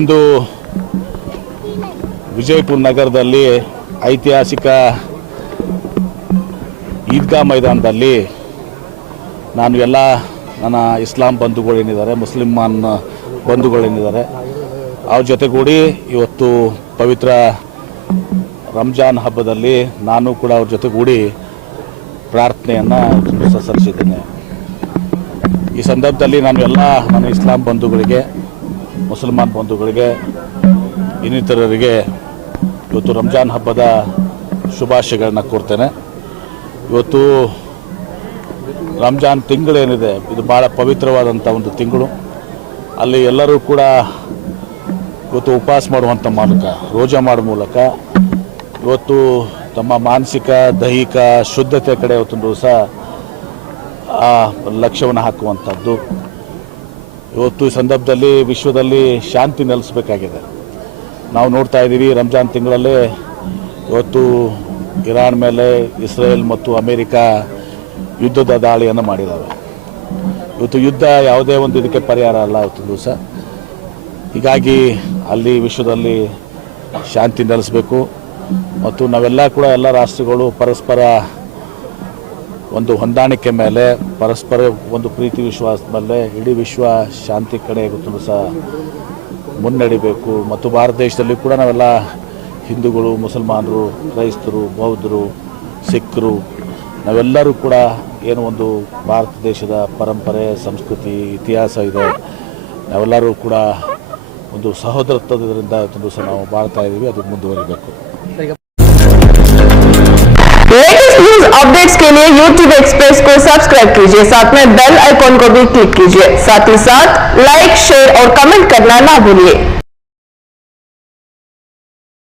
ಇಂದು ವಿಜಯಪುರ ನಗರದಲ್ಲಿ ಐತಿಹಾಸಿಕ ಈದ್ಗಾ ಮೈದಾನದಲ್ಲಿ ನಾನು ಎಲ್ಲ ನನ್ನ ಇಸ್ಲಾಂ ಬಂಧುಗಳೇನಿದ್ದಾರೆ, ಮುಸ್ಲಿಮಾನ್ ಬಂಧುಗಳೇನಿದ್ದಾರೆ, ಅವ್ರ ಜೊತೆಗೂಡಿ ಇವತ್ತು ಪವಿತ್ರ ರಂಜಾನ್ ಹಬ್ಬದಲ್ಲಿ ನಾನು ಕೂಡ ಅವ್ರ ಜೊತೆಗೂಡಿ ಪ್ರಾರ್ಥನೆಯನ್ನು ಸಲ್ಲಿಸಿದ್ದೇನೆ. ಈ ಸಂದರ್ಭದಲ್ಲಿ ನಾನು ಎಲ್ಲ ನನ್ನ ಇಸ್ಲಾಂ ಬಂಧುಗಳಿಗೆ, ಮುಸಲ್ಮಾನ್ ಬಂಧುಗಳಿಗೆ, ಇನ್ನಿತರರಿಗೆ ಇವತ್ತು ರಂಜಾನ್ ಹಬ್ಬದ ಶುಭಾಶಯಗಳನ್ನ ಕೋರ್ತೇನೆ. ಇವತ್ತು ರಂಜಾನ್ ತಿಂಗಳೇನಿದೆ ಇದು ಭಾಳ ಪವಿತ್ರವಾದಂಥ ಒಂದು ತಿಂಗಳು. ಅಲ್ಲಿ ಎಲ್ಲರೂ ಕೂಡ ಇವತ್ತು ಉಪವಾಸ ಮಾಡುವಂಥ ಮೂಲಕ, ರೋಜಾ ಮಾಡೋ ಮೂಲಕ ಇವತ್ತು ತಮ್ಮ ಮಾನಸಿಕ ದೈಹಿಕ ಶುದ್ಧತೆ ಕಡೆ ಇವತ್ತೊಂದು ದಿವಸ ಲಕ್ಷ್ಯವನ್ನು ಹಾಕುವಂಥದ್ದು. ಇವತ್ತು ಈ ಸಂದರ್ಭದಲ್ಲಿ ವಿಶ್ವದಲ್ಲಿ ಶಾಂತಿ ನೆಲೆಸಬೇಕಾಗಿದೆ. ನಾವು ನೋಡ್ತಾ ಇದ್ದೀವಿ, ರಂಜಾನ್ ತಿಂಗಳಲ್ಲೇ ಇವತ್ತು ಇರಾನ್ ಮೇಲೆ ಇಸ್ರೇಲ್ ಮತ್ತು ಅಮೇರಿಕಾ ಯುದ್ಧದ ದಾಳಿಯನ್ನು ಮಾಡಿದ್ದಾವೆ. ಇವತ್ತು ಯುದ್ಧ ಯಾವುದೇ ಒಂದು ಇದಕ್ಕೆ ಪರಿಹಾರ ಅಲ್ಲ ಇವತ್ತು ದಿವಸ. ಹೀಗಾಗಿ ಅಲ್ಲಿ ವಿಶ್ವದಲ್ಲಿ ಶಾಂತಿ ನೆಲೆಸಬೇಕು ಮತ್ತು ನಾವೆಲ್ಲ ಕೂಡ ಎಲ್ಲ ರಾಷ್ಟ್ರಗಳು ಪರಸ್ಪರ ಒಂದು ಹೊಂದಾಣಿಕೆ ಮೇಲೆ, ಪರಸ್ಪರ ಒಂದು ಪ್ರೀತಿ ವಿಶ್ವಾಸದ ಮೇಲೆ ಇಡೀ ವಿಶ್ವ ಶಾಂತಿ ಕಡೆ ಇವತ್ತು ಸಹ ಮುನ್ನಡಿಬೇಕು. ಮತ್ತು ಭಾರತ ದೇಶದಲ್ಲಿ ಕೂಡ ನಾವೆಲ್ಲ ಹಿಂದೂಗಳು, ಮುಸಲ್ಮಾನರು, ಕ್ರೈಸ್ತರು, ಬೌದ್ಧರು, ಸಿಖ್ರು ನಾವೆಲ್ಲರೂ ಕೂಡ ಏನು ಒಂದು ಭಾರತ ದೇಶದ ಪರಂಪರೆ, ಸಂಸ್ಕೃತಿ, ಇತಿಹಾಸ ಇದೆ, ನಾವೆಲ್ಲರೂ ಕೂಡ ಒಂದು ಸಹೋದರತ್ವದಿಂದ ಇವತ್ತು ಸಹ ನಾವು ಬಾಳ್ತಾ ಇದ್ದೀವಿ. ಅದು ಮುಂದುವರಿಬೇಕು. लेटेस्ट न्यूज अपडेट्स के लिए YouTube एक्सप्रेस को सब्सक्राइब कीजिए, साथ में बेल आइकॉन को भी क्लिक कीजिए, साथ ही साथ लाइक, शेयर और कमेंट करना ना भूलिए।